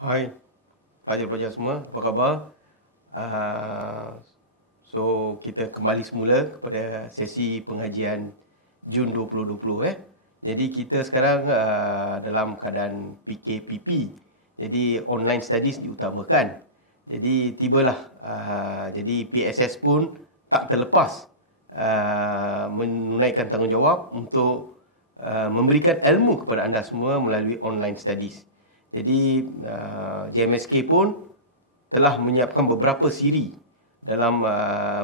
Hai pelajar-pelajar semua, apa khabar? Uh, kita kembali semula kepada sesi pengajian Jun 2020 . Jadi kita sekarang dalam keadaan PKPP. Jadi online studies diutamakan. Jadi tibalah jadi PSS pun tak terlepas menunaikan tanggungjawab untuk memberikan ilmu kepada anda semua melalui online studies. Jadi JMSK pun telah menyiapkan beberapa siri dalam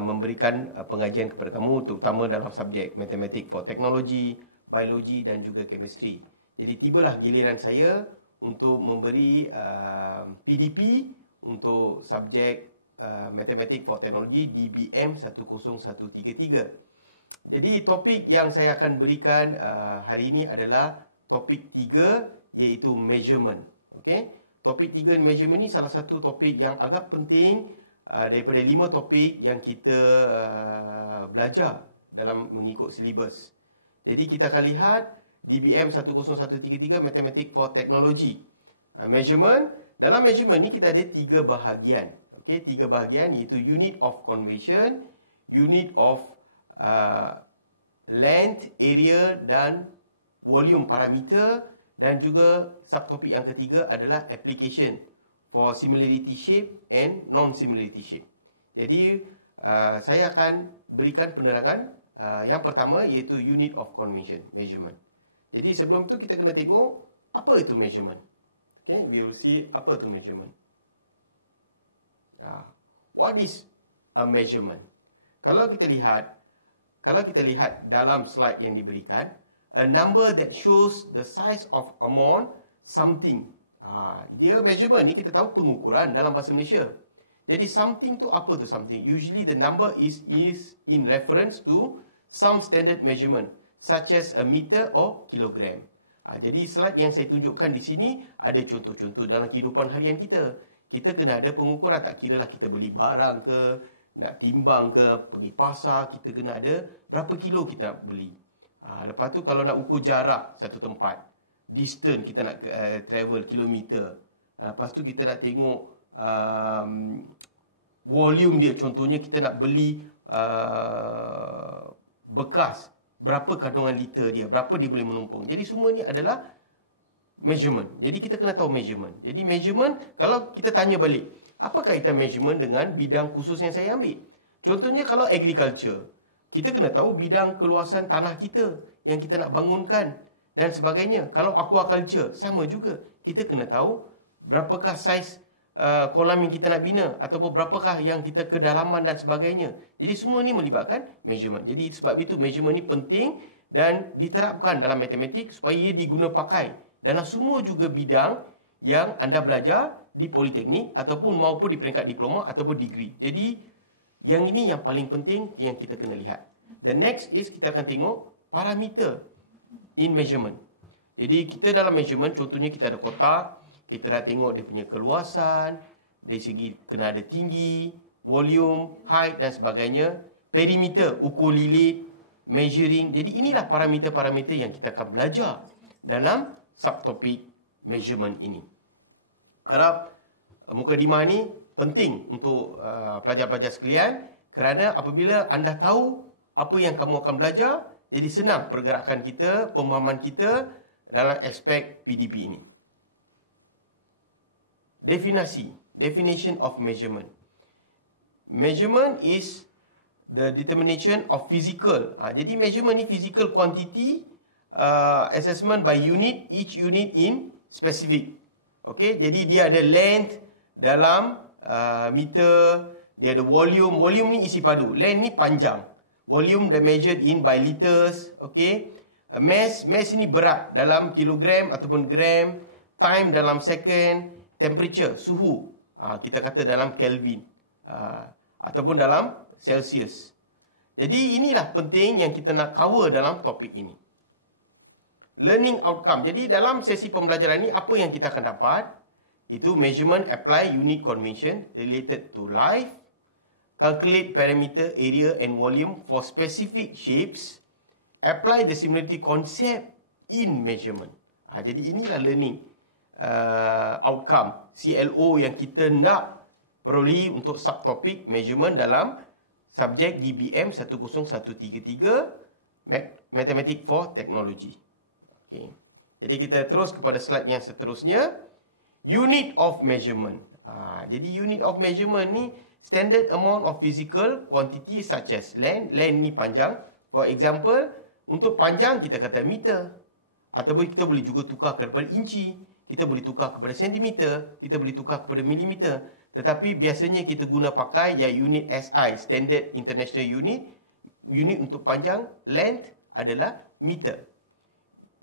memberikan pengajian kepada kamu, terutama dalam subjek matematik for teknologi, biologi dan juga chemistry. Jadi tibalah giliran saya untuk memberi PDP untuk subjek matematik for teknologi DBM 10133. Jadi topik yang saya akan berikan hari ini adalah topik 3, iaitu measurement. Okey, topik 3 measurement ni salah satu topik yang agak penting daripada 5 topik yang kita belajar dalam mengikut silibus. Jadi kita akan lihat DBM 10133 Matematik for Technology. Measurement, dalam measurement ni kita ada 3 bahagian. Okey, 3 bahagian iaitu unit of conversion, unit of length, area dan volume parameter, dan juga subtopik yang ketiga adalah application for similarity shape and non-similarity shape. Jadi saya akan berikan penerangan yang pertama iaitu unit of conversion, measurement. Jadi sebelum tu kita kena tengok apa itu measurement. Okay, we will see apa itu measurement. What is a measurement? Kalau kita lihat dalam slide yang diberikan, a number that shows the size of amount something. Dia measurement ni kita tahu pengukuran dalam bahasa Malaysia. Jadi something tu apa tu something? Usually the number is in reference to some standard measurement such as a meter or kilogram. Jadi slide yang saya tunjukkan di sini ada contoh-contoh dalam kehidupan harian kita. Kita kena ada pengukuran, tak kiralah kita beli barang ke, nak timbang ke, pergi pasar, kita kena ada berapa kilo kita nak beli. Lepas tu kalau nak ukur jarak satu tempat, distance kita nak travel kilometer. Lepas tu kita nak tengok volume dia. Contohnya kita nak beli bekas, berapa kandungan liter dia, berapa dia boleh menumpung. Jadi semua ni adalah measurement. Jadi kita kena tahu measurement. Jadi measurement, kalau kita tanya balik, apa kaitan measurement dengan bidang khusus yang saya ambil? Contohnya kalau agriculture, kita kena tahu bidang keluasan tanah kita yang kita nak bangunkan dan sebagainya. Kalau aquaculture, sama juga. Kita kena tahu berapakah saiz kolam yang kita nak bina ataupun berapakah yang kita kedalaman dan sebagainya. Jadi semua ni melibatkan measurement. Jadi sebab itu measurement ni penting dan diterapkan dalam matematik supaya ia diguna pakai dalam semua juga bidang yang anda belajar di politeknik ataupun maupun di peringkat diploma ataupun degree. Jadi yang ini yang paling penting yang kita kena lihat. The next is kita akan tengok parameter in measurement. Jadi kita dalam measurement, contohnya kita ada kotak, kita dah tengok dia punya keluasan, dari segi kena ada tinggi, volume, height dan sebagainya. Perimeter, ukur lilit, measuring. Jadi inilah parameter-parameter yang kita akan belajar dalam subtopik measurement ini. Harap mukadimah ni penting untuk pelajar-pelajar sekalian, kerana apabila anda tahu apa yang kamu akan belajar, jadi senang pergerakan kita, pemahaman kita dalam aspek PDP ini. Definition of measurement. Measurement is the determination of physical. Jadi measurement ni physical quantity, assessment by unit, each unit in specific. Okay, jadi dia ada length dalam meter, dia ada volume. Volume ni isi padu, length ni panjang. Volume dah measured in by liters. Okay, mass ini berat dalam kilogram ataupun gram. Time dalam second. Temperature, suhu, kita kata dalam Kelvin ataupun dalam Celsius. Jadi inilah penting yang kita nak cover dalam topik ini. Learning outcome. Jadi dalam sesi pembelajaran ini apa yang kita akan dapat? Itu measurement apply unit convention related to life, calculate parameter area and volume for specific shapes, apply the similarity concept in measurement. Jadi inilah learning outcome, CLO yang kita nak perolehi untuk subtopik measurement dalam subjek DBM 10133 Mathematics for Technology. Okay. Jadi kita terus kepada slide yang seterusnya. Unit of measurement. Jadi unit of measurement ni standard amount of physical quantity such as length. Length ni panjang. For example, untuk panjang kita kata meter. Ataupun kita boleh juga tukar kepada inci. Kita boleh tukar kepada sentimeter. Kita boleh tukar kepada milimeter. Tetapi biasanya kita guna pakai yang unit SI, Standard International Unit. Unit untuk panjang, length adalah meter.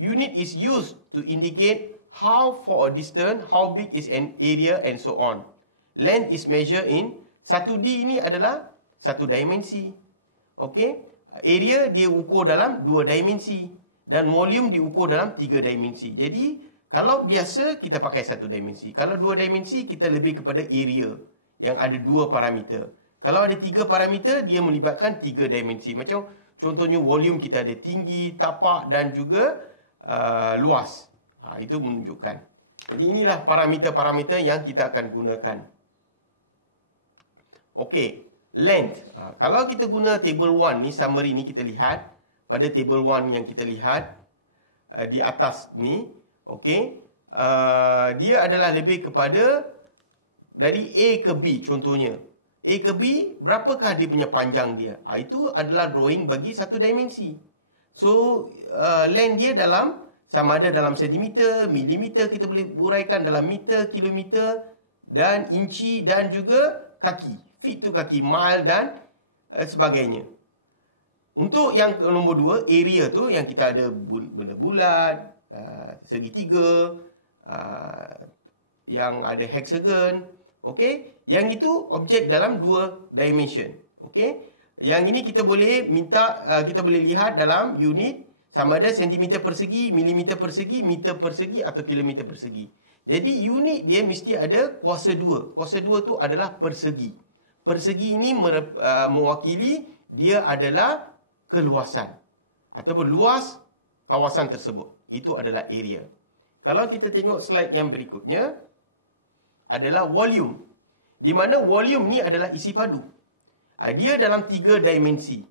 Unit is used to indicate how far a distance, how big is an area and so on. Length is measured in 1D ini adalah satu dimensi. Okey. Area dia ukur dalam 2 dimensi dan volume diukur dalam 3 dimensi. Jadi kalau biasa kita pakai 1 dimensi. Kalau 2 dimensi kita lebih kepada area yang ada 2 parameter. Kalau ada 3 parameter dia melibatkan 3 dimensi. Macam contohnya volume kita ada tinggi, tapak dan juga luas. Itu menunjukkan. Jadi inilah parameter-parameter yang kita akan gunakan. Okey, length. Kalau kita guna table 1 ni, summary ni kita lihat. Pada table 1 yang kita lihat di atas ni. Okey. Dia adalah lebih kepada dari A ke B contohnya. A ke B, berapakah dia punya panjang dia? Itu adalah drawing bagi satu dimensi. So, length dia dalam sama ada dalam sentimeter, milimeter, kita boleh uraikan dalam meter, kilometer dan inci dan juga kaki. Feet tu kaki, mile dan sebagainya. Untuk yang nombor 2, area tu yang kita ada benda bulat, segitiga, yang ada hexagon. Okey, yang itu objek dalam 2 dimension. Okey, yang ini kita boleh minta, kita boleh lihat dalam unit sama ada sentimeter persegi, milimeter persegi, meter persegi atau kilometer persegi. Jadi unit dia mesti ada kuasa 2. Kuasa 2 tu adalah persegi. Persegi ini mewakili dia adalah keluasan ataupun luas kawasan tersebut. Itu adalah area. Kalau kita tengok slide yang berikutnya adalah volume. Di mana volume ni adalah isi padu. Dia dalam 3 dimensi.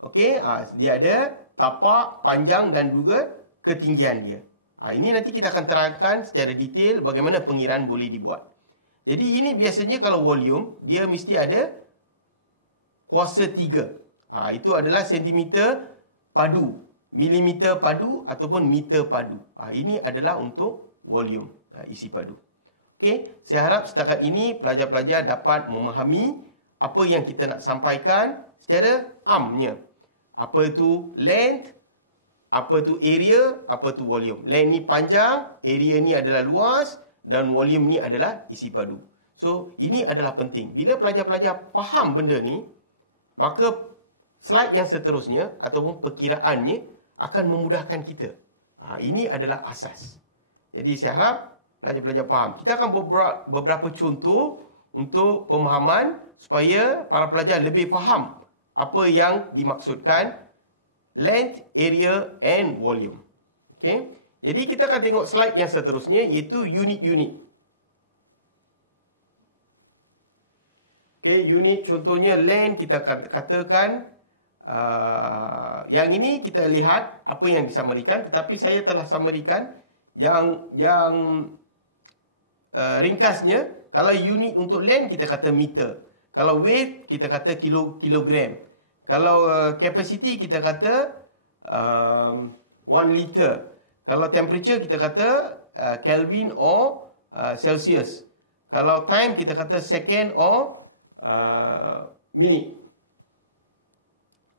Okey, dia ada tapak, panjang dan juga ketinggian dia. Ini nanti kita akan terangkan secara detail bagaimana pengiraan boleh dibuat. Jadi ini biasanya kalau volume, dia mesti ada kuasa 3. Itu adalah sentimeter padu, milimeter padu ataupun meter padu. Ini adalah untuk volume, isi padu. Okey, saya harap setakat ini pelajar-pelajar dapat memahami apa yang kita nak sampaikan secara amnya. Apa tu length, apa tu area, apa tu volume. Length ni panjang, area ni adalah luas dan volume ni adalah isi padu. So, ini adalah penting. Bila pelajar-pelajar faham benda ni, maka slide yang seterusnya ataupun perkiraannya akan memudahkan kita. Ini adalah asas. Jadi, saya harap pelajar-pelajar faham. Kita akan beberapa contoh untuk pemahaman supaya para pelajar lebih faham apa yang dimaksudkan length, area and volume. Okey. Jadi kita akan tengok slide yang seterusnya iaitu unit-unit. Okey, unit contohnya length kita akan katakan yang ini kita lihat apa yang disamarikan, tetapi saya telah samarikan yang ringkasnya. Kalau unit untuk length kita kata meter. Kalau weight kita kata kilogram. Kalau capacity kita kata 1 liter. Kalau temperature kita kata Kelvin or Celsius. Kalau time kita kata second or minute.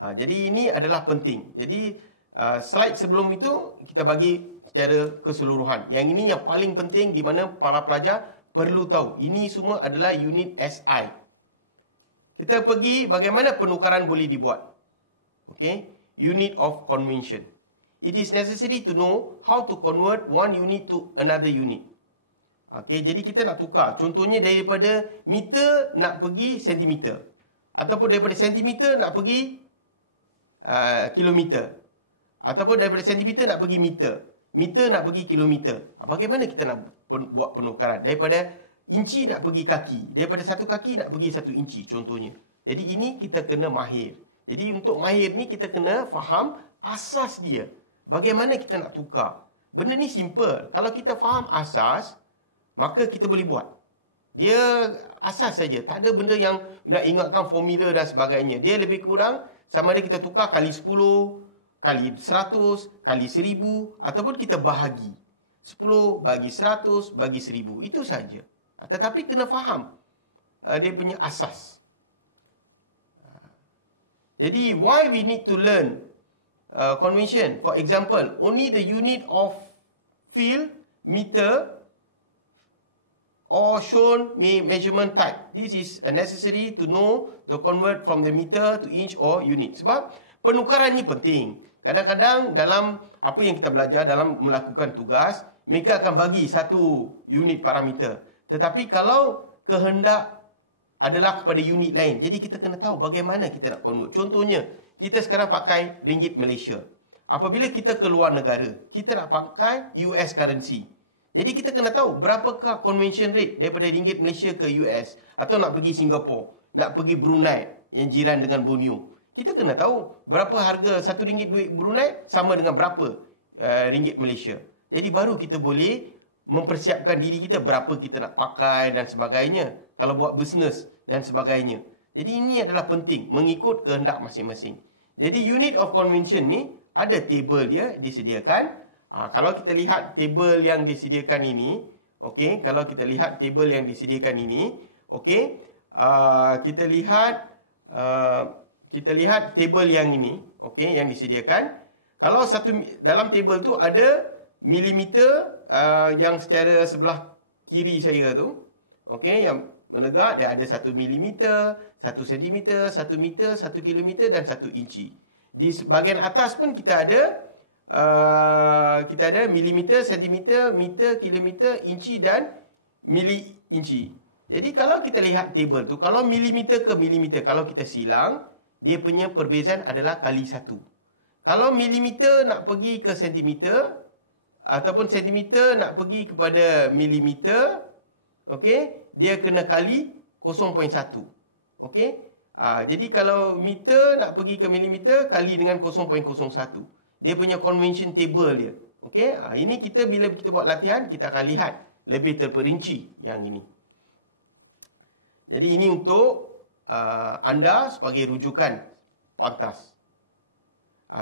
Jadi ini adalah penting. Jadi slide sebelum itu kita bagi secara keseluruhan. Yang ini yang paling penting di mana para pelajar perlu tahu. Ini semua adalah unit SI. Kita pergi bagaimana penukaran boleh dibuat. Okay? Unit of convention. It is necessary to know how to convert one unit to another unit. Okay, jadi kita nak tukar. Contohnya daripada meter nak pergi sentimeter. Ataupun daripada sentimeter nak pergi kilometer. Ataupun daripada sentimeter nak pergi meter. Meter nak pergi kilometer. Bagaimana kita nak buat penukaran. Daripada inci nak pergi kaki. Daripada satu kaki nak pergi 1 inci contohnya. Jadi ini kita kena mahir. Jadi untuk mahir ni kita kena faham asas dia. Bagaimana kita nak tukar. Benda ni simple. Kalau kita faham asas, maka kita boleh buat. Dia asas saja. Tak ada benda yang nak ingatkan formula dan sebagainya. Dia lebih kurang sama ada kita tukar kali 10, kali 100, kali 1000 ataupun kita bahagi. 10 bagi 100 bagi 1000. Itu saja. Tetapi kena faham dia punya asas. Jadi why we need to learn convention? For example, only the unit of field, meter or shown measurement type. This is necessary to know to convert from the meter to inch or unit. Sebab penukaran ni penting. Kadang-kadang dalam apa yang kita belajar dalam melakukan tugas, mereka akan bagi satu unit parameter. Tetapi kalau kehendak adalah kepada unit lain, jadi kita kena tahu bagaimana kita nak convert. Contohnya, kita sekarang pakai ringgit Malaysia. Apabila kita ke luar negara, kita nak pakai US currency. Jadi kita kena tahu berapakah conversion rate daripada ringgit Malaysia ke US. Atau nak pergi Singapura, nak pergi Brunei yang jiran dengan Borneo. Kita kena tahu berapa harga RM1 duit Brunei sama dengan berapa ringgit Malaysia. Jadi baru kita boleh mempersiapkan diri kita berapa kita nak pakai dan sebagainya. Kalau buat bisnes dan sebagainya. Jadi ini adalah penting mengikut kehendak masing-masing. Jadi unit of convention ni ada table dia disediakan. Kalau kita lihat table yang disediakan ini, okey, kalau kita lihat table yang disediakan ini, okey, kita lihat table yang ini, okey, yang disediakan. Kalau dalam table tu ada milimeter yang secara sebelah kiri saya tu, okey, yang menegak dia ada 1 milimeter, 1 sentimeter, 1 meter, 1 kilometer dan 1 inci. Di bahagian atas pun kita ada milimeter, sentimeter, meter, kilometer, inci dan mili inci. Jadi kalau kita lihat table tu, kalau milimeter ke milimeter, kalau kita silang, dia punya perbezaan adalah kali 1. Kalau milimeter nak pergi ke sentimeter, ataupun sentimeter nak pergi kepada milimeter, okey, dia kena kali 0.1. Okey? Jadi kalau meter nak pergi ke milimeter, kali dengan 0.01. Dia punya convention table dia. Okey? Ini kita bila kita buat latihan, kita akan lihat lebih terperinci yang ini. Jadi ini untuk anda sebagai rujukan pantas.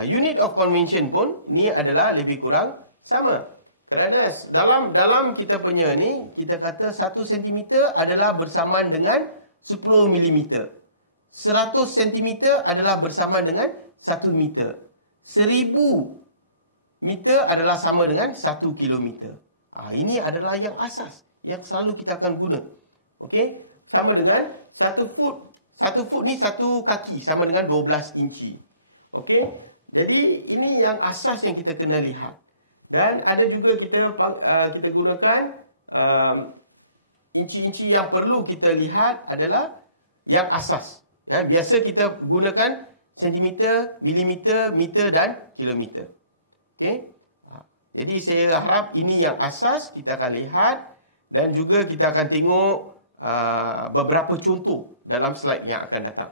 Unit of convention pun ni adalah lebih kurang sama. Kerana dalam kita punya ni, kita kata 1 cm adalah bersamaan dengan 10 mm. 100 cm adalah bersamaan dengan 1 meter. 1000 meter adalah sama dengan 1 kilometer. Ini adalah yang asas yang selalu kita akan guna. Okey? Sama dengan 1 foot. 1 foot ni 1 kaki sama dengan 12 inci. Okey? Jadi ini yang asas yang kita kena lihat. Dan ada juga kita gunakan inci-inci yang perlu kita lihat adalah yang asas. Ya, biasa kita gunakan sentimeter, milimeter, meter dan kilometer. Okey? Jadi saya harap ini yang asas kita akan lihat dan juga kita akan tengok beberapa contoh dalam slide yang akan datang.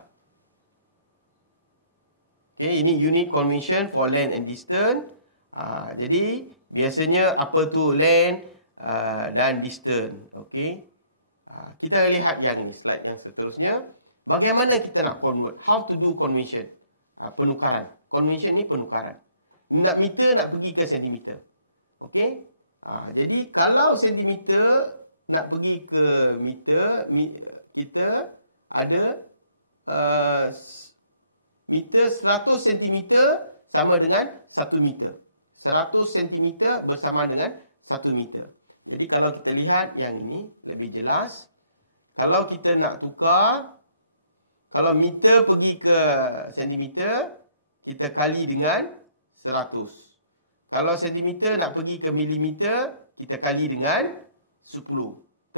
Okey, ini unit convention for length and distance. Jadi biasanya apa tu length dan distance. Okey. Kita lihat yang ini, slide yang seterusnya. Bagaimana kita nak convert? How to do convention? Penukaran. Convention ni penukaran. Nak meter nak pergi ke sentimeter. Okey. Jadi kalau sentimeter nak pergi ke meter, kita ada meter 100 centimeter sama dengan 1 meter. 100 cm bersamaan dengan 1 meter. Jadi kalau kita lihat yang ini lebih jelas. Kalau kita nak tukar, kalau meter pergi ke sentimeter, kita kali dengan 100. Kalau sentimeter nak pergi ke milimeter, kita kali dengan 10.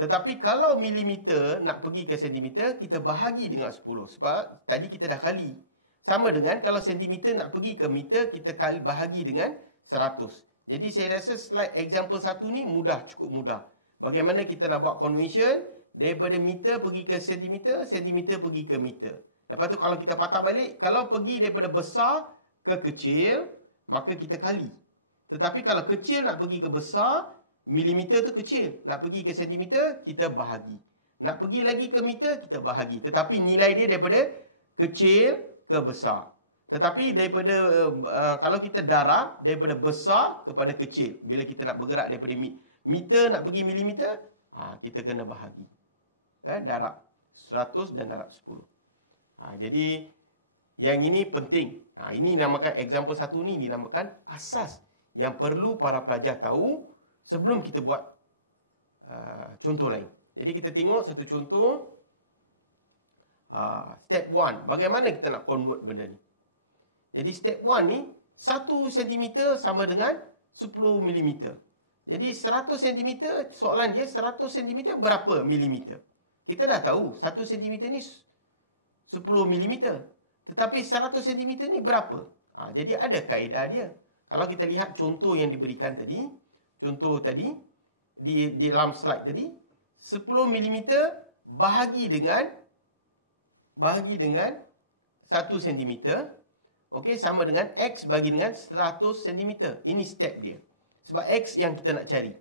Tetapi kalau milimeter nak pergi ke sentimeter, kita bahagi dengan 10. Sebab tadi kita dah kali. Sama dengan kalau sentimeter nak pergi ke meter, kita bahagi dengan 100. Jadi saya rasa slide example 1 ni mudah, cukup mudah. Bagaimana kita nak buat conversion daripada meter pergi ke sentimeter, sentimeter pergi ke meter. Lepas tu kalau kita patah balik, kalau pergi daripada besar ke kecil, maka kita kali. Tetapi kalau kecil nak pergi ke besar, milimeter tu kecil. Nak pergi ke sentimeter, kita bahagi. Nak pergi lagi ke meter, kita bahagi. Tetapi nilai dia daripada kecil ke besar. Tetapi daripada kalau kita darab daripada besar kepada kecil. Bila kita nak bergerak daripada meter nak pergi milimeter, kita kena bahagi. Darab 100 dan darab 10. Jadi yang ini penting. Ini namakan example satu ni dinamakan asas yang perlu para pelajar tahu sebelum kita buat contoh lain. Jadi kita tengok satu contoh. Step 1. Bagaimana kita nak convert benda ni? Jadi step 1 ni 1 cm sama dengan 10 mm. Jadi 100 cm, soalan dia 100 cm berapa milimeter? Kita dah tahu 1 cm ni 10 mm. Tetapi 100 cm ni berapa? Jadi ada kaedah dia. Kalau kita lihat contoh yang diberikan tadi, contoh tadi di dalam slide tadi, 10 mm bahagi dengan 1 cm. Okey, sama dengan X bagi dengan 100 cm. Ini step dia. Sebab X yang kita nak cari.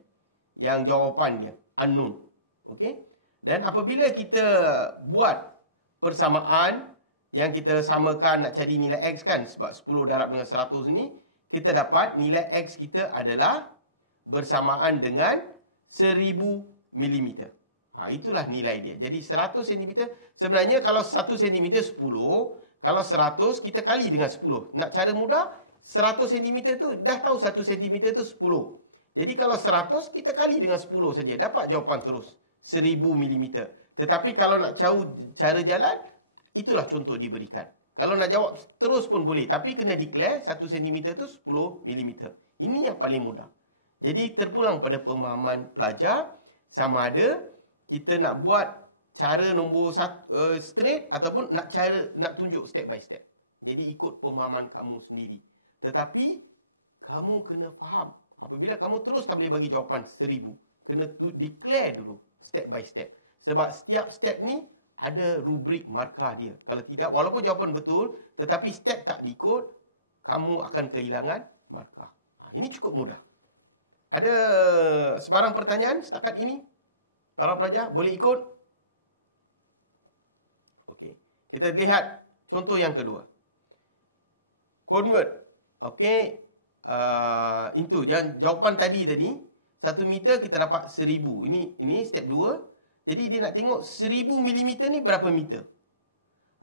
Yang jawapan dia, unknown. Okey. Dan apabila kita buat persamaan, yang kita samakan nak cari nilai X kan. Sebab 10 darab dengan 100 ni, kita dapat nilai X kita adalah bersamaan dengan 1000 mm. Itulah nilai dia. Jadi 100 cm, sebenarnya kalau 1 cm 10, kalau 100 kita kali dengan 10. Nak cara mudah, 100 cm tu dah tahu 1 cm tu 10. Jadi kalau 100 kita kali dengan 10 saja, dapat jawapan terus 1000 mm. Tetapi kalau nak tahu cara jalan, itulah contoh diberikan. Kalau nak jawab terus pun boleh, tapi kena declare 1 cm tu 10 mm. Ini yang paling mudah. Jadi terpulang pada pemahaman pelajar, sama ada kita nak buat cara nombor straight ataupun nak tunjuk step by step. Jadi ikut pemahaman kamu sendiri. Tetapi kamu kena faham. Apabila kamu terus tak boleh bagi jawapan 1000, kena declare dulu step by step. Sebab setiap step ni ada rubrik markah dia. Kalau tidak, walaupun jawapan betul, tetapi step tak diikut, kamu akan kehilangan markah. Ini cukup mudah. Ada sebarang pertanyaan setakat ini? Para pelajar boleh ikut? Okey. Kita lihat contoh yang kedua. Convert. Okey. Itu jawapan tadi 1 meter kita dapat 1000. Ini step 2. Jadi dia nak tengok 1000 mm ni berapa meter.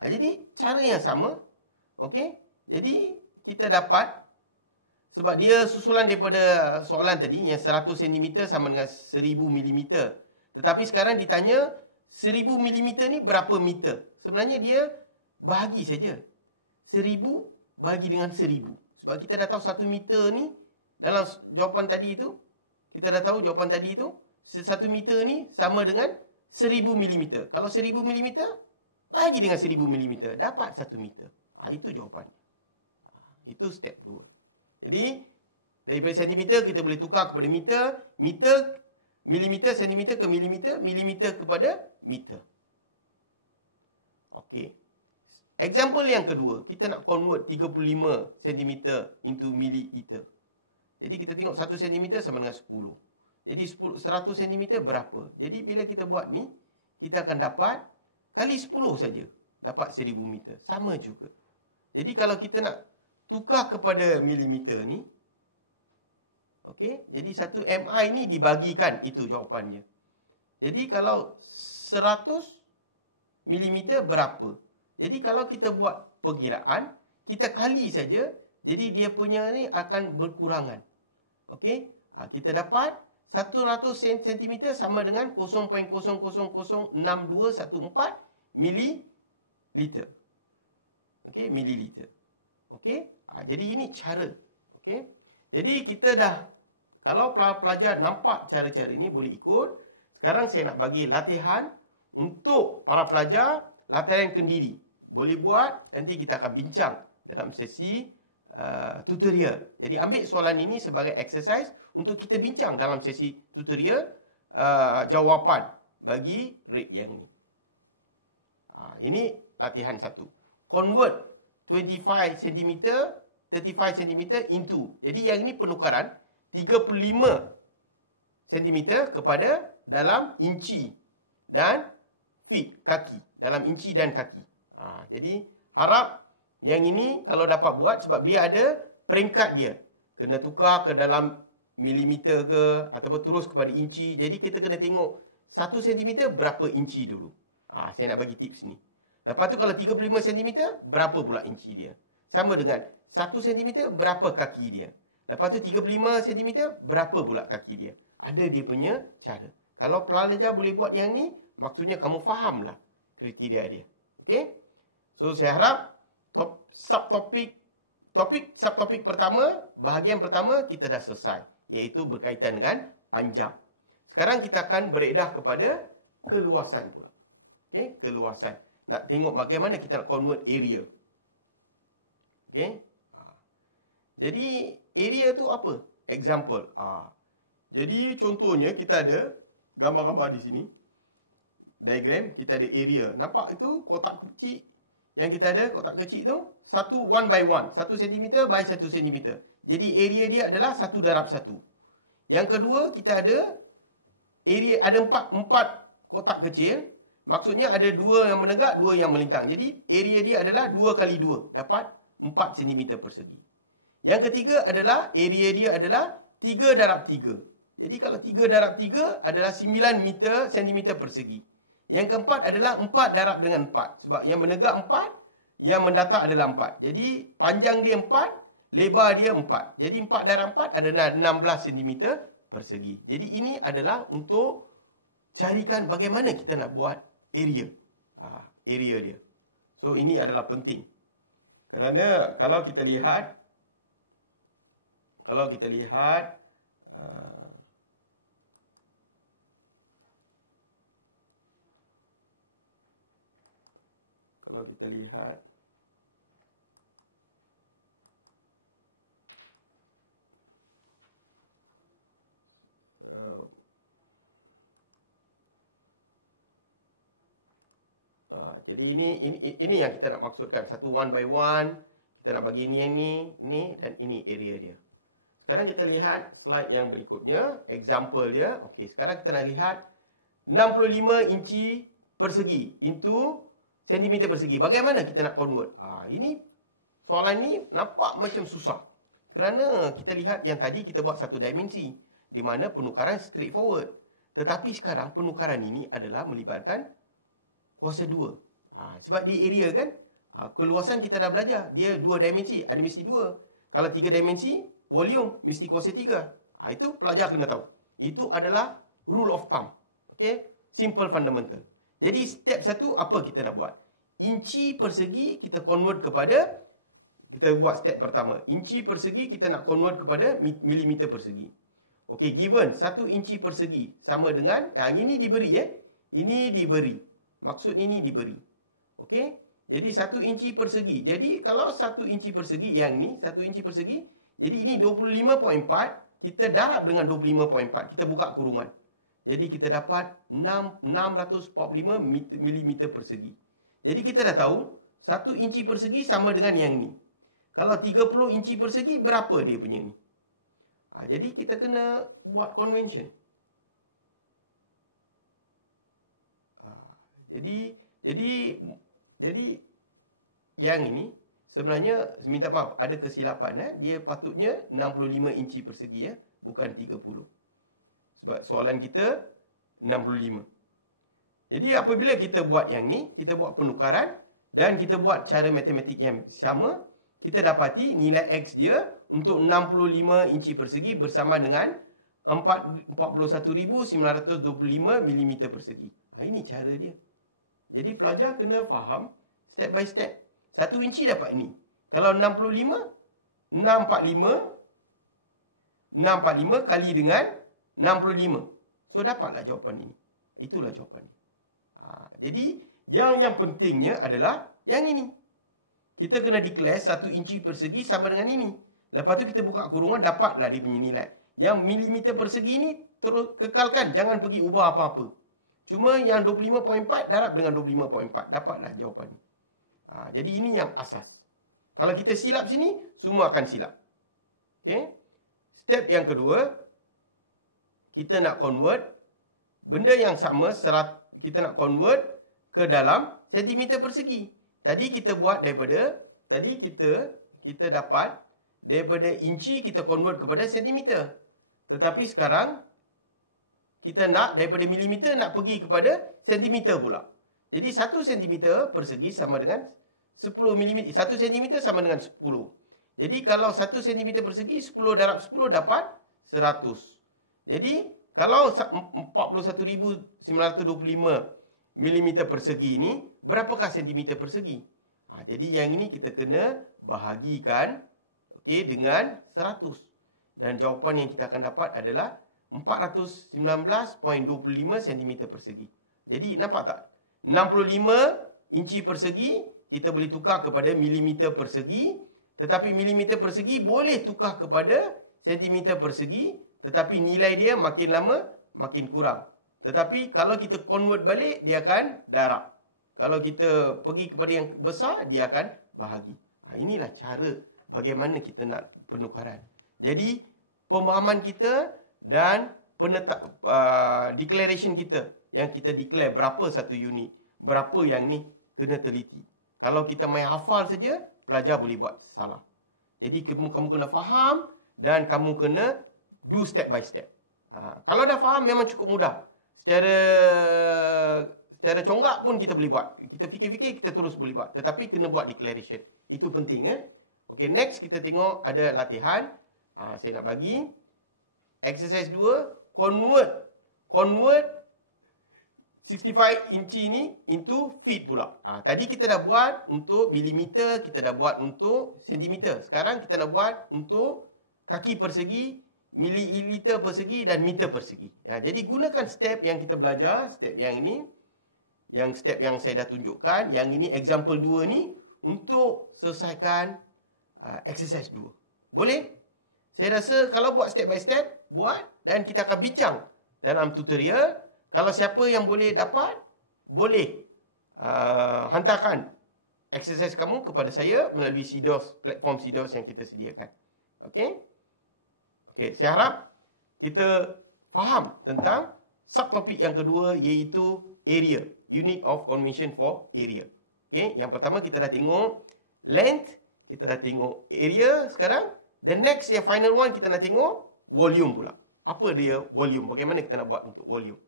Jadi cara yang sama. Okey. Jadi kita dapat, sebab dia susulan daripada soalan tadi yang 100 cm sama dengan 1000 mm. Tetapi sekarang ditanya 1000 mm ni berapa meter. Sebenarnya dia bahagi saja. 1000 bahagi dengan 1000. Sebab kita dah tahu 1 meter ni dalam jawapan tadi itu, kita dah tahu jawapan tadi itu 1 meter ni sama dengan 1000 mm. Kalau 1000 mm bahagi dengan 1000 mm, dapat 1 meter. Itu jawapannya. Itu step 2. Jadi daripada sentimeter kita boleh tukar kepada meter, milimeter, sentimeter ke milimeter, milimeter kepada meter. Okey. Example yang kedua, kita nak convert 35 cm into milliliter. Jadi kita tengok 1 cm sama dengan 10. Jadi 100 cm berapa? Jadi bila kita buat ni, kita akan dapat kali 10 saja. Dapat 1000 meter. Sama juga. Jadi kalau kita nak tukar kepada milimeter ni, okey, jadi 1 mi ni dibagikan, itu jawapannya. Jadi kalau 100 mm berapa? Jadi kalau kita buat perkiraan, kita kali saja, jadi dia punya ni akan berkurangan. Okey, kita dapat 100 cm sama dengan 0.006214 mililiter. Okey, mililiter. Okey, jadi ini cara. Okey, jadi kita dah, kalau pelajar nampak cara-cara ini boleh ikut. Sekarang saya nak bagi latihan untuk para pelajar, latihan kendiri. Boleh buat, nanti kita akan bincang dalam sesi tutorial. Jadi ambil soalan ini sebagai exercise untuk kita bincang dalam sesi tutorial. jawapan bagi rate yang ni. Ini latihan 1. Convert 25 cm, 35 cm into. Jadi yang ini penukaran 35 cm kepada dalam inci dan feet, kaki. Dalam inci dan kaki. Jadi harap yang ini kalau dapat buat, sebab dia ada peringkat dia. Kena tukar ke dalam milimeter ke, ataupun terus kepada inci. Jadi kita kena tengok 1 cm berapa inci dulu. Saya nak bagi tips ni. Lepas tu kalau 35 cm, berapa pula inci dia? Sama dengan 1 cm, berapa kaki dia? Lepas tu 35 cm, berapa pula kaki dia? Ada dia punya cara. Kalau pelajar boleh buat yang ni, maksudnya kamu fahamlah kriteria dia. Okey? So saya harap subtopik pertama, bahagian pertama kita dah selesai. Iaitu berkaitan dengan panjang. Sekarang kita akan beredah kepada keluasan pula. Okey, keluasan. Nak tengok bagaimana kita nak convert area. Okey. Jadi area tu apa? Example. Jadi contohnya kita ada gambar-gambar di sini. Diagram, kita ada area. Nampak itu kotak kecil yang kita ada, kotak kecil tu 1 by 1 cm by 1 cm. Jadi area dia adalah 1 darab 1. Yang kedua, kita ada area, ada 4 kotak kecil. Maksudnya ada 2 yang menegak, 2 yang melintang. Jadi area dia adalah 2 kali 2, dapat 4 cm persegi. Yang ketiga adalah area dia adalah 3 darab 3. Jadi kalau 3 darab 3 adalah 9 cm persegi. Yang keempat adalah 4 darab dengan 4. Sebab yang menegak 4, yang mendatar adalah 4. Jadi panjang dia 4, lebar dia 4. Jadi 4 darab 4 adalah 16 cm persegi. Jadi ini adalah untuk carikan bagaimana kita nak buat area. Area dia. So ini adalah penting. Kerana kalau kita lihat Kalau kita lihat jadi ini yang kita nak maksudkan. Satu 1 by 1. Kita nak bagi ini yang ni dan ini area dia. Sekarang kita lihat slide yang berikutnya. Example dia. Okey, sekarang kita nak lihat 65 inci persegi into centimeter persegi. Bagaimana kita nak convert? Ini soalan ni nampak macam susah. Kerana kita lihat yang tadi kita buat satu dimensi. Di mana penukaran straightforward. Tetapi sekarang penukaran ini adalah melibatkan kuasa 2. Sebab di area kan, keluasan kita dah belajar. Dia 2 dimensi, ada mesti 2. Kalau 3 dimensi, volume mesti kuasa 3. Itu pelajar kena tahu. Itu adalah rule of thumb. Okay? Simple fundamental. Jadi step 1 apa kita nak buat? Inci persegi kita convert kepada, kita buat step pertama. Inci persegi kita nak convert kepada milimeter persegi. Okay, given 1 inci persegi sama dengan, ini diberi Ini diberi. Maksud ini diberi. Okey. Jadi 1 inci persegi. Jadi kalau 1 inci persegi yang ni 1 inci persegi, jadi ini 25.4, kita darab dengan 25.4, kita buka kurungan. Jadi kita dapat 645 mm persegi. Jadi kita dah tahu 1 inci persegi sama dengan yang ni. Kalau 30 inci persegi berapa dia punya ni? Jadi kita kena buat convention. Jadi yang ini sebenarnya minta maaf ada kesilapan dia patutnya 65 inci persegi bukan 30. Sebab soalan kita 65. Jadi apabila kita buat yang ni, kita buat penukaran dan kita buat cara matematik yang sama, kita dapati nilai X dia untuk 65 inci persegi bersama dengan 41,925 mm persegi. Ini cara dia. Jadi pelajar kena faham step by step. 1 inci dapat ni. Kalau 65, 645 kali dengan 65. So dapatlah jawapan ini. Itulah jawapan ni. Jadi yang pentingnya adalah yang ini. Kita kena declare 1 inci persegi sama dengan ini. Lepas tu kita buka kurungan, dapatlah dia punya nilai. Yang milimeter persegi ni terus kekalkan, jangan pergi ubah apa-apa. Cuma yang 25.4 darab dengan 25.4, dapatlah jawapan ni. Jadi ini yang asas. Kalau kita silap sini, semua akan silap. Okay? Step yang kedua, kita nak convert benda yang sama, kita nak convert ke dalam sentimeter persegi. Tadi kita buat daripada, kita dapat daripada inci kita convert kepada sentimeter. Tetapi sekarang kita nak daripada milimeter nak pergi kepada sentimeter pula. Jadi 1 sentimeter persegi sama dengan 10 mm. 1 sentimeter sama dengan 10. Jadi kalau 1 sentimeter persegi, 10 darab 10 dapat 100. Jadi kalau 41,925 mm persegi ni, berapakah sentimeter persegi? Jadi yang ini kita kena bahagikan dengan 100. Dan jawapan yang kita akan dapat adalah 419.25 cm persegi. Jadi nampak tak? 65 inci persegi kita boleh tukar kepada milimeter persegi. Tetapi milimeter persegi boleh tukar kepada sentimeter persegi. Tetapi nilai dia makin lama makin kurang. Tetapi kalau kita convert balik, dia akan darab. Kalau kita pergi kepada yang besar, dia akan bahagi. Inilah cara bagaimana kita nak penukaran. Jadi pemahaman kita dan declaration kita, yang kita declare berapa satu unit, berapa yang ni kena teliti. Kalau kita main hafal saja, pelajar boleh buat salah. Jadi kamu kena faham dan kamu kena do step by step. Kalau dah faham memang cukup mudah. Secara conggak pun kita boleh buat. Kita fikir-fikir kita terus boleh buat. Tetapi kena buat declaration. Itu penting. Okay, next kita tengok ada latihan. Saya nak bagi. Exercise 2. Convert 65 inci ni into feet pula. Tadi kita dah buat untuk milimeter, kita dah buat untuk sentimeter. Sekarang kita nak buat untuk kaki persegi, mililiter persegi dan meter persegi. Jadi gunakan step yang kita belajar, step yang ini, step yang saya dah tunjukkan, yang ini example 2 ni untuk selesaikan exercise 2. Boleh? Saya rasa kalau buat step by step, buat dan kita akan bincang dalam tutorial. Kalau siapa yang boleh dapat, boleh hantarkan exercise kamu kepada saya melalui CDOS, platform CDOS yang kita sediakan. Okey? Okey, saya harap kita faham tentang subtopik yang kedua, iaitu area, unit of convention for area. Okey, yang pertama kita dah tengok length, kita dah tengok area sekarang. The next, yang final one, kita nak tengok volume pula. Apa dia volume? Bagaimana kita nak buat untuk volume?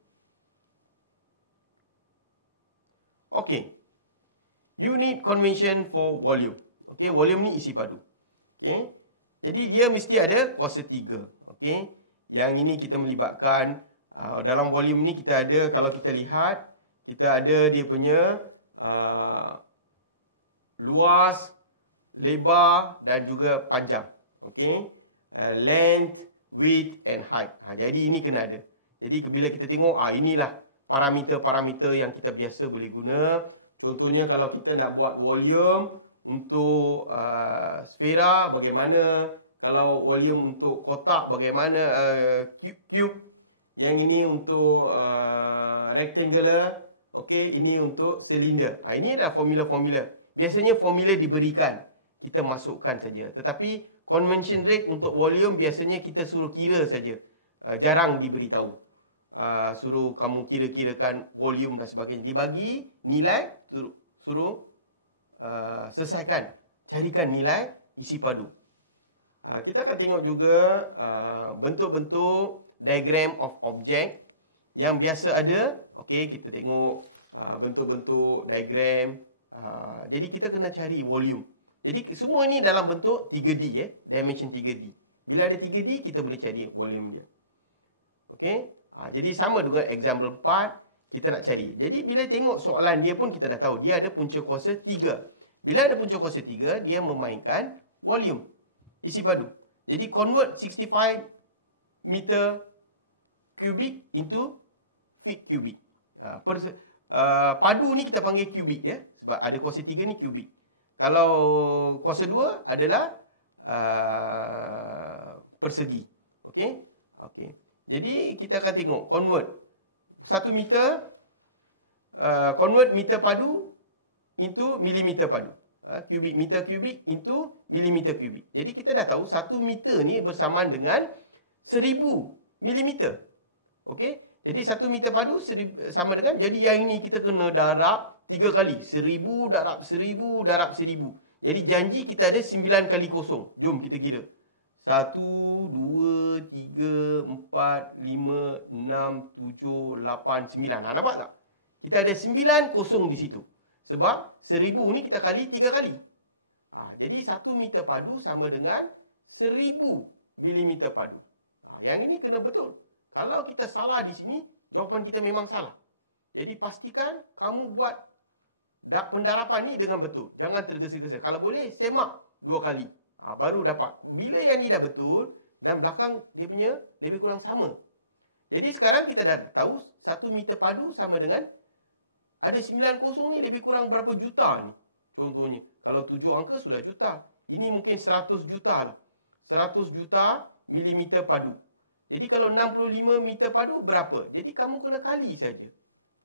Okey. Unit convention for volume. Okey, volume ni isi padu. Okey. Jadi dia mesti ada kuasa 3. Okey. Yang ini kita melibatkan dalam volume ni kita ada, kalau kita lihat, kita ada dia punya luas, lebar dan juga panjang. Okey. Length, width and height. Jadi ini kena ada. Jadi bila kita tengok, inilah parameter-parameter yang kita biasa boleh guna. Contohnya kalau kita nak buat volume untuk sfera, bagaimana. Kalau volume untuk kotak, bagaimana. Cube. Yang ini untuk rectangular. Okey, ini untuk silinder. Ini adalah formula-formula. Biasanya formula diberikan, kita masukkan saja. Tetapi convention rate untuk volume biasanya kita suruh kira saja. Jarang diberitahu. Suruh kamu kira-kirakan volume dan sebagainya. Dibagi nilai, suruh selesaikan. Carikan nilai isi padu. Kita akan tengok juga bentuk-bentuk diagram of object yang biasa ada. Okey, kita tengok bentuk-bentuk diagram. Jadi kita kena cari volume. Jadi semua ni dalam bentuk 3D, dimension 3D. Bila ada 3D, kita boleh cari volume dia. Okey. Jadi sama dengan example 4, kita nak cari. Jadi bila tengok soalan dia pun kita dah tahu. Dia ada punca kuasa 3. Bila ada punca kuasa 3, dia memainkan volume. Isi padu. Jadi convert 65 meter cubic into feet cubic. Padu ni kita panggil cubic, sebab ada kuasa 3 ni cubic. Kalau kuasa 2 adalah persegi. Okey. Okey. Jadi kita akan tengok convert 1 meter, convert meter padu into milimeter padu. Meter kubik into milimeter kubik. Jadi kita dah tahu 1 meter ni bersamaan dengan 1000 milimeter. Okey? Jadi 1 meter padu sama dengan, jadi yang ini kita kena darab 3 kali. 1000 darab 1000 darab 1000. Jadi janji kita ada 9 kali kosong. Jom kita kira. 1, 2, 3, 4, 5, 6, 7, 8, 9. Nampak tak? Kita ada 9 kosong di situ. Sebab 1000 ni kita kali 3 kali. Jadi 1 meter padu sama dengan 1000 milimeter padu. Yang ini kena betul. Kalau kita salah di sini, jawapan kita memang salah. Jadi pastikan kamu buat pendarapan ni dengan betul. Jangan tergesa-gesa. Kalau boleh, semak 2 kali. Baru dapat. Bila yang ni dah betul, dan belakang dia punya lebih kurang sama. Jadi sekarang kita dah tahu 1 meter padu sama dengan, ada 9 kosong ni lebih kurang berapa juta ni. Contohnya, kalau 7 angka sudah juta. Ini mungkin 100 juta lah. 100 juta milimeter padu. Jadi kalau 65 meter padu berapa? Jadi kamu kena kali saja.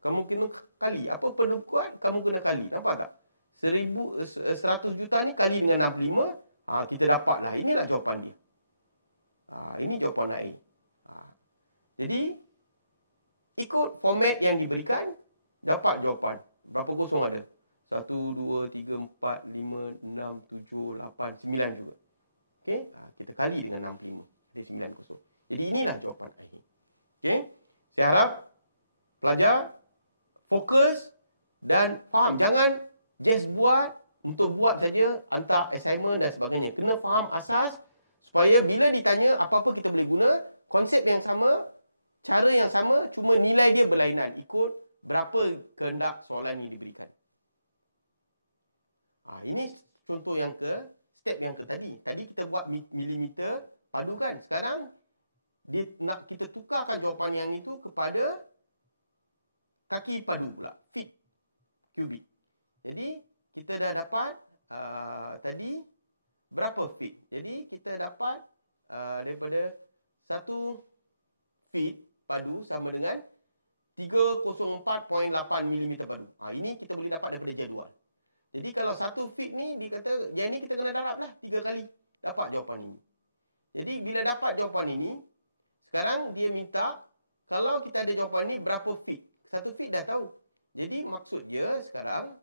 Kamu kena kali. Apa perlu buat? Kamu kena kali. Nampak tak? 100 juta ni kali dengan 65. Kita dapatlah. Inilah jawapan dia. Ini jawapan A. Jadi, ikut format yang diberikan, dapat jawapan. Berapa kosong ada? 1, 2, 3, 4, 5, 6, 7, 8, 9 juga. Okay? Kita kali dengan 65. Jadi 9 kosong. Jadi inilah jawapan akhir. Okay? Saya harap pelajar fokus dan faham. Jangan just buat untuk buat saja, hantar assignment dan sebagainya. Kena faham asas supaya bila ditanya apa-apa kita boleh guna. Konsep yang sama, cara yang sama, cuma nilai dia berlainan. Ikut berapa kehendak soalan yang diberikan. Ini contoh yang step yang tadi. Tadi kita buat milimeter padu kan. Sekarang dia nak kita tukarkan jawapan yang itu kepada kaki padu pula. Feet kubik. Jadi kita dah dapat tadi berapa feet. Jadi kita dapat daripada 1 feet padu sama dengan 304.8 mm padu. Ini kita boleh dapat daripada jadual. Jadi kalau 1 feet ni dikata, yang ni kita kena darab lah 3 kali. Dapat jawapan ini. Jadi bila dapat jawapan ini, sekarang dia minta, kalau kita ada jawapan ni berapa feet. 1 feet dah tahu. Jadi maksud dia sekarang,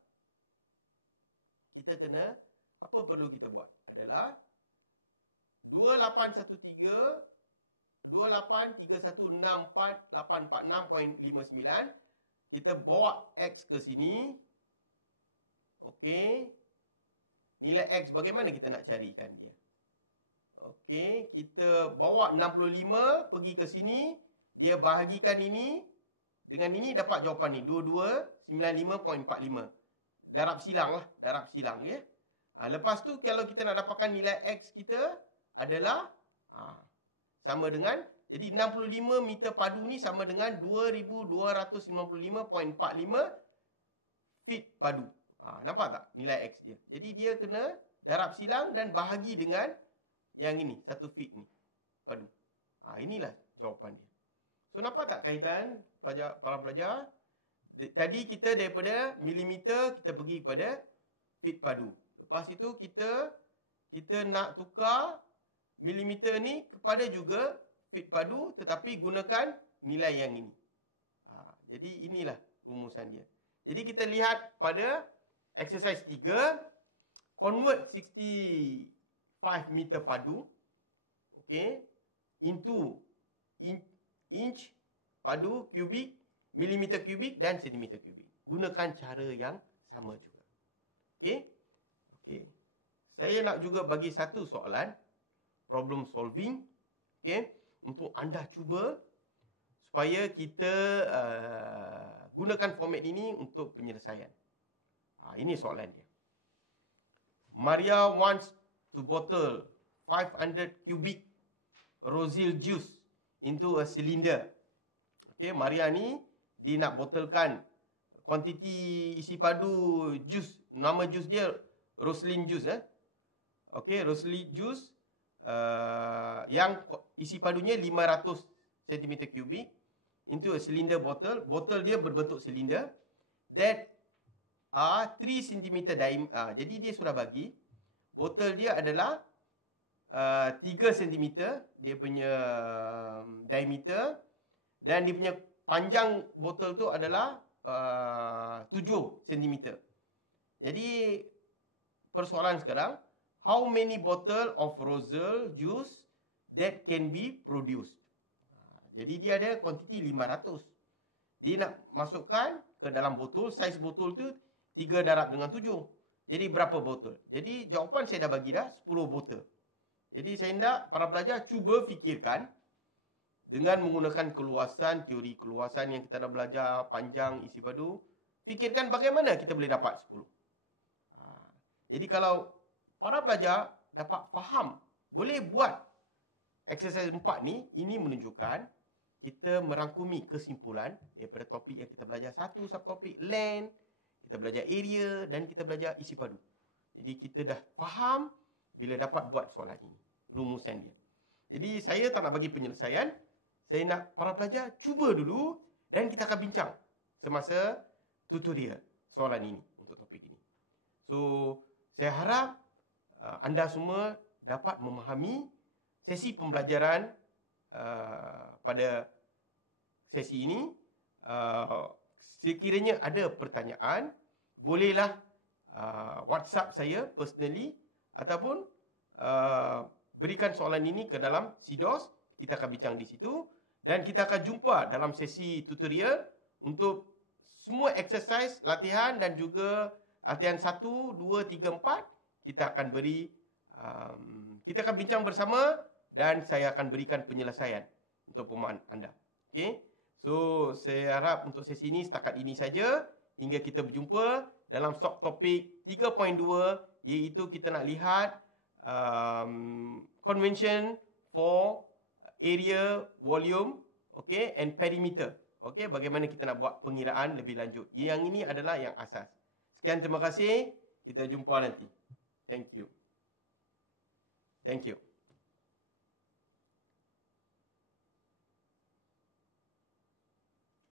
kita kena, apa perlu kita buat? Adalah 283164,846.59. Kita bawa X ke sini. Okey. Nilai X bagaimana kita nak carikan dia? Okey, kita bawa 65 pergi ke sini, dia bahagikan ini dengan ini dapat jawapan ni 2295.45. Darab silang lah, darab silang ya. Lepas tu kalau kita nak dapatkan nilai X kita adalah sama dengan, jadi 65 meter padu ni sama dengan 2295.45 feet padu. Nampak tak nilai X dia? Jadi dia kena darab silang dan bahagi dengan yang ini, 1 feet ni padu. Inilah jawapan dia. So nampak tak kaitan para pelajar? Tadi kita daripada milimeter kita pergi kepada feet padu. Lepas itu kita nak tukar milimeter ni kepada juga feet padu, tetapi gunakan nilai yang ini. Jadi inilah rumusan dia. Jadi kita lihat pada exercise 3, convert 65 meter padu, okay, into inch padu kubik, milimeter kubik dan sentimeter kubik. Gunakan cara yang sama juga. Okay. Saya nak juga bagi satu soalan, problem solving, okay, untuk anda cuba supaya kita gunakan format ini untuk penyelesaian. Ini soalan dia. Maria wants to bottle 500 cubic rosil juice into a cylinder. Okay, Maria ni dia nak botolkan kuantiti isi padu jus. Nama jus dia Roslin juice. Okay, Roslin juice yang isi padunya 500 cm cubic into a cylinder bottle. Botol dia berbentuk silinder that are 3 cm diameter. Jadi dia sudah bagi botol dia adalah 3 cm dia punya diameter, dan dia punya panjang botol tu adalah 7 cm. Jadi persoalan sekarang, how many bottle of Roselle juice that can be produced? Jadi dia ada kuantiti 500. Dia nak masukkan ke dalam botol, saiz botol tu 3 darab dengan 7. Jadi berapa botol? Jadi jawapan saya dah bagi dah 10 botol. Jadi saya nak para pelajar cuba fikirkan dengan menggunakan keluasan, teori keluasan yang kita dah belajar, panjang, isi padu. Fikirkan bagaimana kita boleh dapat 10. Jadi kalau para pelajar dapat faham, boleh buat exercise 4 ni, ini menunjukkan kita merangkumi kesimpulan daripada topik yang kita belajar. Satu subtopik land, kita belajar area dan kita belajar isi padu. Jadi kita dah faham bila dapat buat soalan ini, rumusan dia. Jadi saya tak nak bagi penyelesaian, saya nak para pelajar cuba dulu dan kita akan bincang semasa tutorial soalan ini untuk topik ini. So, saya harap anda semua dapat memahami sesi pembelajaran pada sesi ini. Sekiranya ada pertanyaan, bolehlah WhatsApp saya personally ataupun berikan soalan ini ke dalam SIDOS. Kita akan bincang di situ dan kita akan jumpa dalam sesi tutorial untuk semua exercise, latihan dan juga latihan 1, 2, 3, 4. Kita akan beri, kita akan bincang bersama dan saya akan berikan penyelesaian untuk pemahaman anda. Okay? So, saya harap untuk sesi ini setakat ini saja. Hingga kita berjumpa dalam subtopik 3.2, iaitu kita nak lihat convention for area, volume, okay, and perimeter. Okay, bagaimana kita nak buat pengiraan lebih lanjut. Yang ini adalah yang asas. Sekian, terima kasih. Kita jumpa nanti. Thank you. Thank you.